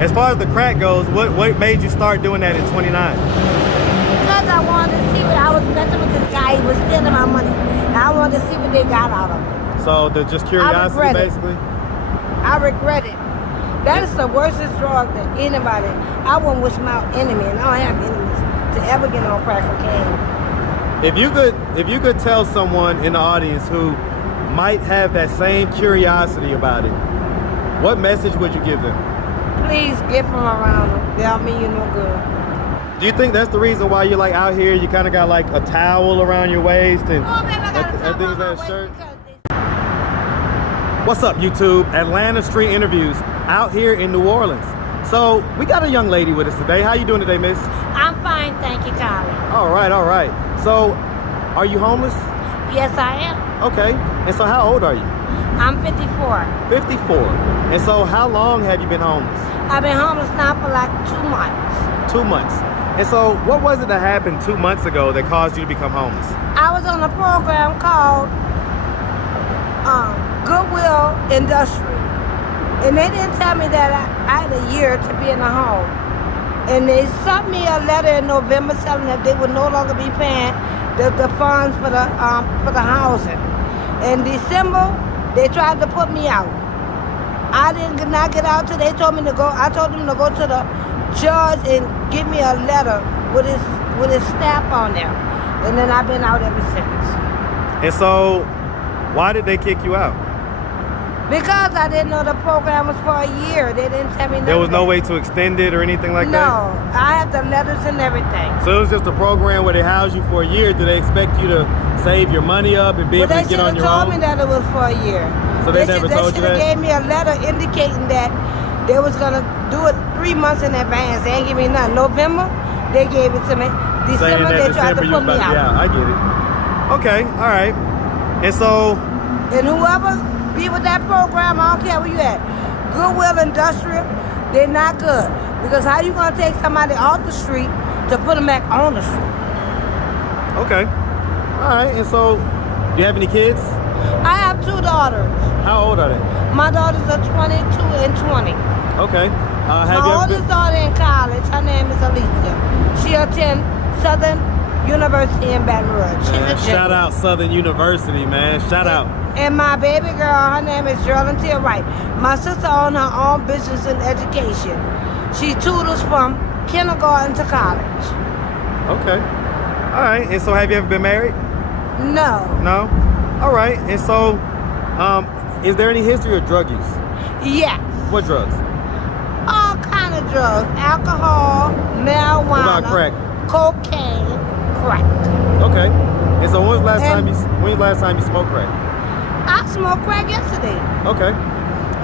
As far as the crack goes, what made you start doing that in 29? Because I wanted to see what I was messing with this guy. He was stealing my money. And I wanted to see what they got out of it. So just curiosity, basically? I regret it. That is the worstest drug that anybody, I wouldn't wish my enemy, and I don't have enemies, to ever get on crack cocaine. If you could tell someone in the audience who might have that same curiosity about it, what message would you give them? Please get from around them. They'll mean you no good. Do you think that's the reason why you're like out here? You kind of got like a towel around your waist and Oh, baby, I got a towel around my waist shirt. because What's up, YouTube? Atlanta Street Interviews out here in New Orleans. So we got a young lady with us today. How you doing today, miss? I'm fine, thank you, Colin. All right, all right. So are you homeless? Yes, I am. Okay. And so how old are you? I'm 54. 54. And so how long have you been homeless? I've been homeless now for like 2 months. 2 months. And so what was it that happened 2 months ago that caused you to become homeless? I was on a program called Goodwill Industrial. And they didn't tell me that I had a year to be in a home. And they sent me a letter in November telling that they would no longer be paying the funds for the housing. In December, they tried to put me out. I did not get out till they told me to go. I told them to go to the judge and give me a letter with his stamp on there. And then I've been out ever since. And so why did they kick you out? Because I didn't know the program was for a year. They didn't tell me nothing. There was no way to extend it or anything like that? No, I have the letters and everything. So it was just a program where they housed you for a year. Do they expect you to save your money up and be able to get on your own? They should have told me that it was for a year. So they never told you that? They should have gave me a letter indicating that they was going to do it 3 months in advance. They ain't give me nothing. November, they gave it to me. December, they tried to put me out. Yeah, I get it. Okay, all right. And so... And whoever be with that program, I don't care where you at. Goodwill Industrial, they're not good. Because how you going to take somebody off the street to put them back on the street? Okay. All right, and so, do you have any kids? I have 2 daughters. How old are they? My daughters are 22 and 20. Okay. My oldest daughter in college, her name is Alicia. She attends Southern University in Baton Rouge. She's a shout out Southern University, man. Shout out. And my baby girl, her name is Geraldine Tia Wright. My sister owns her own business in education. She tutors from kindergarten to college. Okay. All right. And so have you ever been married? No. No? All right. And so, is there any history of drug use? Yes. What drugs? All kind of drugs. Alcohol, marijuana. What about crack? Cocaine, crack. Okay. And so when was the last time you smoked crack? I smoked crack yesterday. Okay.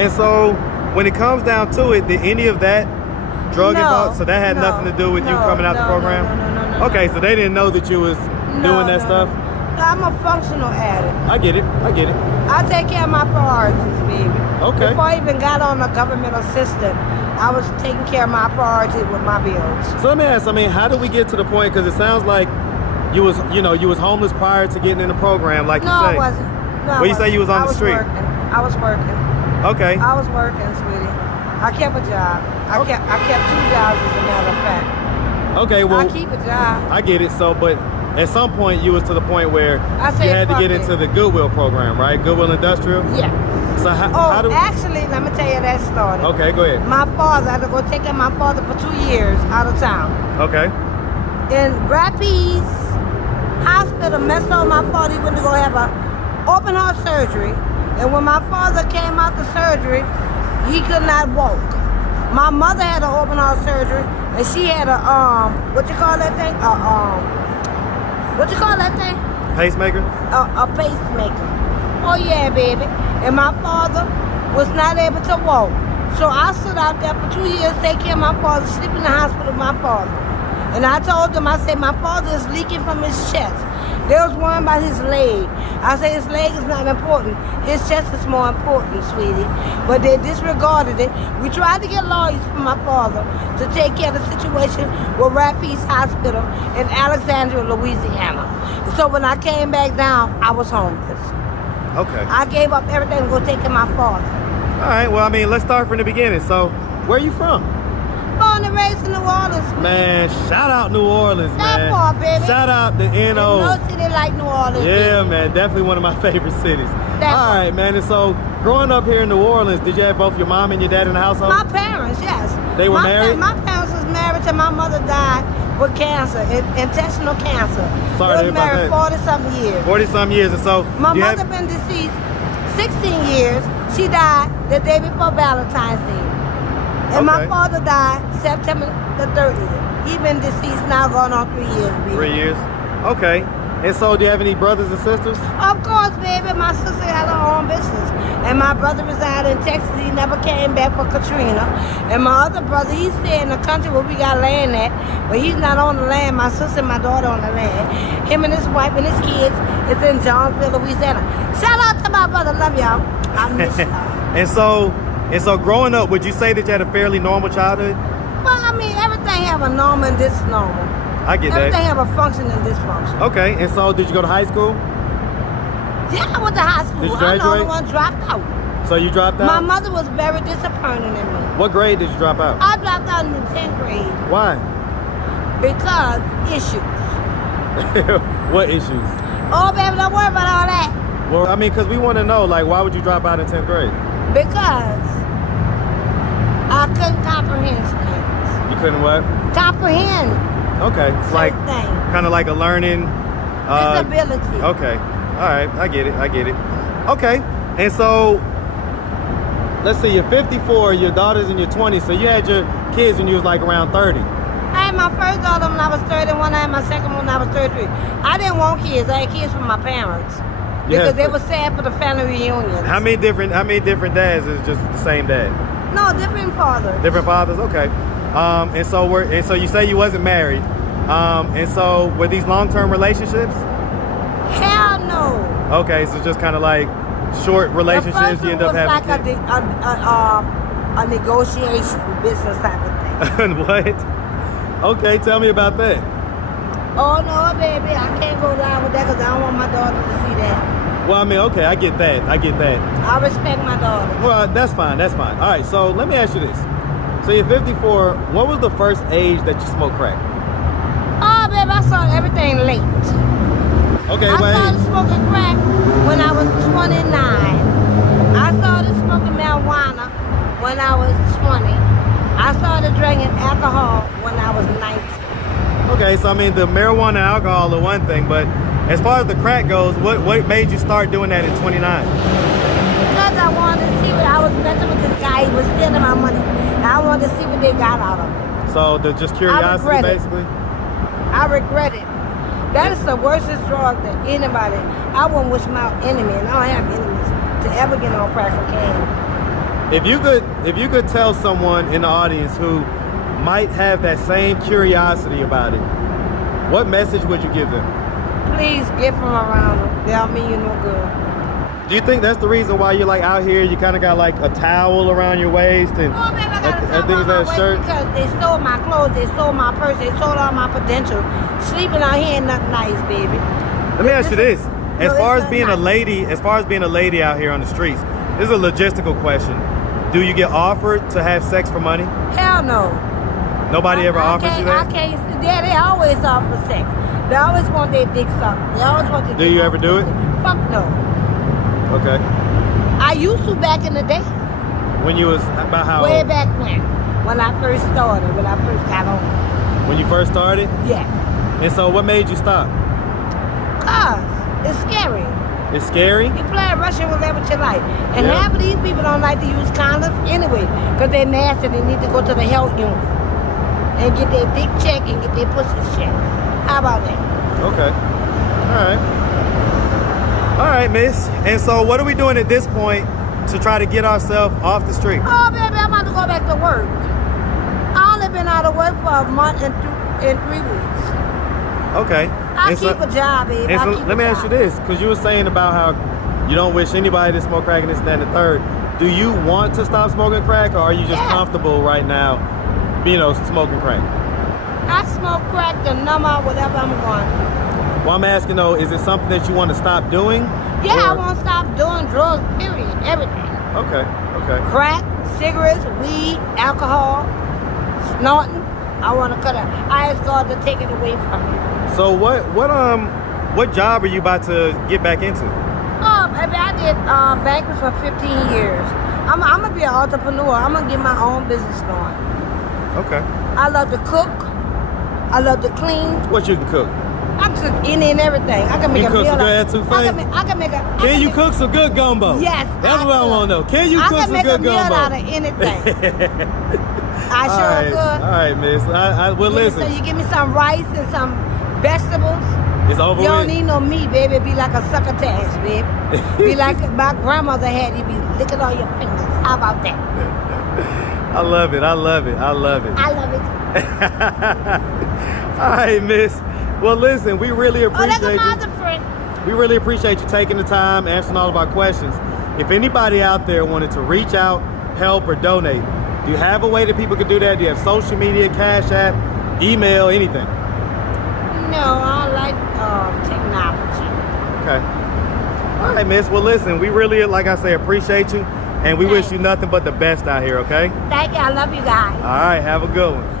And so when it comes down to it, did any of that drug involved? So that had nothing to do with you coming out the program? No. Okay, so they didn't know that you was doing that stuff? I'm a functional addict. I get it. I take care of my priorities, baby. Okay. Before I even got on the government assistance, I was taking care of my priorities with my bills. So let me ask, how did we get to the point, because it sounds like you was homeless prior to getting in the program, like you say. No, I wasn't. Well, you say you was on the street. I was working. Okay. I was working, sweetie. I kept a job. I kept 2 jobs, as a matter of fact. Okay, well. I keep a job. I get it. So, but at some point, you was to the point where you had to get into the Goodwill program, right? Goodwill Industrial? Yeah. So how do... actually, let me tell you that started. Okay, go ahead. My father, I had to go take care of my father for 2 years out of town. Okay. And Rapides Hospital messed up my father. He went to go have a open heart surgery. And when my father came out the surgery, he could not walk. My mother had an open heart surgery, and she had a what you call that thing? What you call that thing? Pacemaker? A pacemaker. Oh yeah, baby. And my father was not able to walk. So I stood out there for 2 years, taking care of my father, sleep in the hospital with my father. And I told them, I said, my father is leaking from his chest. They was worrying about his leg. I said, his leg is not important. His chest is more important, sweetie. But they disregarded it. We tried to get lawyers for my father to take care of the situation with Rapides Hospital in Alexandria, Louisiana. So when I came back down, I was homeless. Okay. I gave up everything to go take care of my father. All right, well, let's start from the beginning. So, where are you from? Born and raised in New Orleans. Man, shout out New Orleans, That man. part, baby. Shout out the NO. No city like New Orleans. Yeah, baby. man, definitely one of my favorite cities. That All part. right, man. And so, growing up here in New Orleans, did you have both your mom and your dad in the household? My parents, yes. They were married? My parents was married till my mother died with cancer, intestinal cancer. Sorry to They hear was married about 40-something years. 40-some years. And so, My you mother have- been deceased 16 years. She died the day before Valentine's Day. And my Okay. father died September the 30th. He been deceased now going on 3 years, baby. 3 years. Okay. And so, do you have any brothers and sisters? Of course, baby. My sister had her own business. And my brother resided in Texas. He never came back for Katrina. And my other brother, he stayed in the country where we got land at. But he's not on the land. My sister and my daughter on the land. Him and his wife and his kids is in Jonesville, Louisiana. Shout out to my brother. Love y'all. I miss y'all. And so, growing up, would you say that you had a fairly normal childhood? Well, I mean, everything have a normal and disnormal. I get Everything that. have a function and dysfunction. Okay. And so, did you go to high school? Yeah, I went to high school. Did you I'm the only graduate? one dropped out. So you dropped out? My mother was very disappointed in me. What grade did you drop out? I dropped out in the 10th grade Why? because issues. What issues? Oh, baby, don't worry about all that. Well, I mean, because we want to know, like, why would you drop out in 10th grade? Because I couldn't comprehend things. You couldn't what? Comprehend Okay. It's like, things. kind of like a learning. Disability. Okay. All right. I get it. Okay. And so, let's see, you're 54, your daughter's in your 20s, so you had your kids when you was like around 30. I had my first daughter when I was 31. I had my second one when I was 33. I didn't want kids. I had kids from my parents. Because they were sad for the family reunions. How many different dads is just the same dad? No, different fathers. Different fathers? Okay. And so you say you wasn't married. And so were these long-term relationships? Hell no. Okay, so just kind of like short relationships The you first end up one having. was like a negotiation business type of thing. What? Okay, tell me about that. Oh no, baby, I can't go down with that because I don't want my daughter to see that. Well, I mean, okay, I get that. I respect my daughter. Well, that's fine. All right, so let me ask you this. So you're 54. What was the first age that you smoked crack? Oh, baby, I saw everything late. Okay, I wait. started smoking crack when I was 29. I started smoking marijuana when I was 20. I started drinking alcohol when I was 19. Okay, so I mean, the marijuana and alcohol are one thing, but as far as the crack goes, what made you start doing that in 29? Because I wanted to see what I was messing with this guy. He was stealing my money. And I wanted to see what they got out of it. So just curiosity, regret it. basically? I regret it. That is the worstest drug that anybody, I wouldn't wish my enemy, and I don't have enemies, to ever get on crack cocaine. If you could tell someone in the audience who might have that same curiosity about it, what message would you give them? Please get from around them. They'll mean you no good. Do you think that's the reason why you're like out here, you kind of got like a towel around your waist and Oh, baby, I got to I think it's that shirt? because they stole my clothes, they stole my purse, they stole all my potential. Sleeping out here ain't nothing nice, baby. Let me ask you this. As No, far it's as being not a nice. lady out here on the streets, this is a logistical question. Do you get offered to have sex for money? Hell no. Nobody ever offers you that? I can't. Yeah, they always offer sex. They always want their dick sucked. They always want their Do dick you sucked. ever do it? Fuck no. Okay. I used to back in the day. When you was about how Way old? back when I first started, when I first got on. When you first started? Yeah. And so what made you stop? Cause it's scary. It's scary? You play Russian roulette with your life. And Yeah. half of these people don't like to use condoms anyway. Because they're nasty. They need to go to the health unit. And get their dick checked and get their pussy checked. How about that? Okay. All right, miss. And so what are we doing at this point to try to get ourselves off the street? Oh, baby, I'm about to go back to work. I only been out of work for a month and 3 weeks. Okay. I And so- keep a job, baby. And I so keep let a me ask you job. this, because you were saying about how you don't wish anybody to smoke crack and this, that, and the third. Do you want to stop smoking crack, or are you just Yeah. comfortable right now, smoking crack? I smoke crack to numb out whatever I'm going through. Well, I'm asking though, is it something that you want to stop doing? Yeah, I or- won't stop doing drugs, period. Everything. Okay. Crack, cigarettes, weed, alcohol, Norton, I want to cut it. I ask God to take it away from me. So what job are you about to get back into? Baby, I did banking for 15 years. I'm gonna be an entrepreneur. I'm gonna get my own business going. Okay. I love to cook. I love to clean. What you can cook? I can cook any and everything. I can make You a cook meal. some good etouffee? I can make a. Can you cook some good gumbo? Yes. That's what I want to know. Can you cook some good I can make a meal gumbo? out of anything. I sure All right, could. all right, miss. Well, listen. You give me some rice and some vegetables. It's over You don't with. need no meat, baby. It be like a succotash, baby. Be like my grandmother had. You be licking all your fingers. How about that? I love it. I love it. I love it. I love it. All right, miss. Well, listen, we really Oh, that's appreciate a you. mother friend. We really appreciate you taking the time, answering all of our questions. If anybody out there wanted to reach out, help, or donate, do you have a way that people could do that? Do you have social media, Cash App, email, anything? No, I don't like technology. Okay. All right, miss. Well, listen, we really, like I say, appreciate you, and we wish you nothing but the best out here, okay? Thank you. I love you guys. All right, have a good one.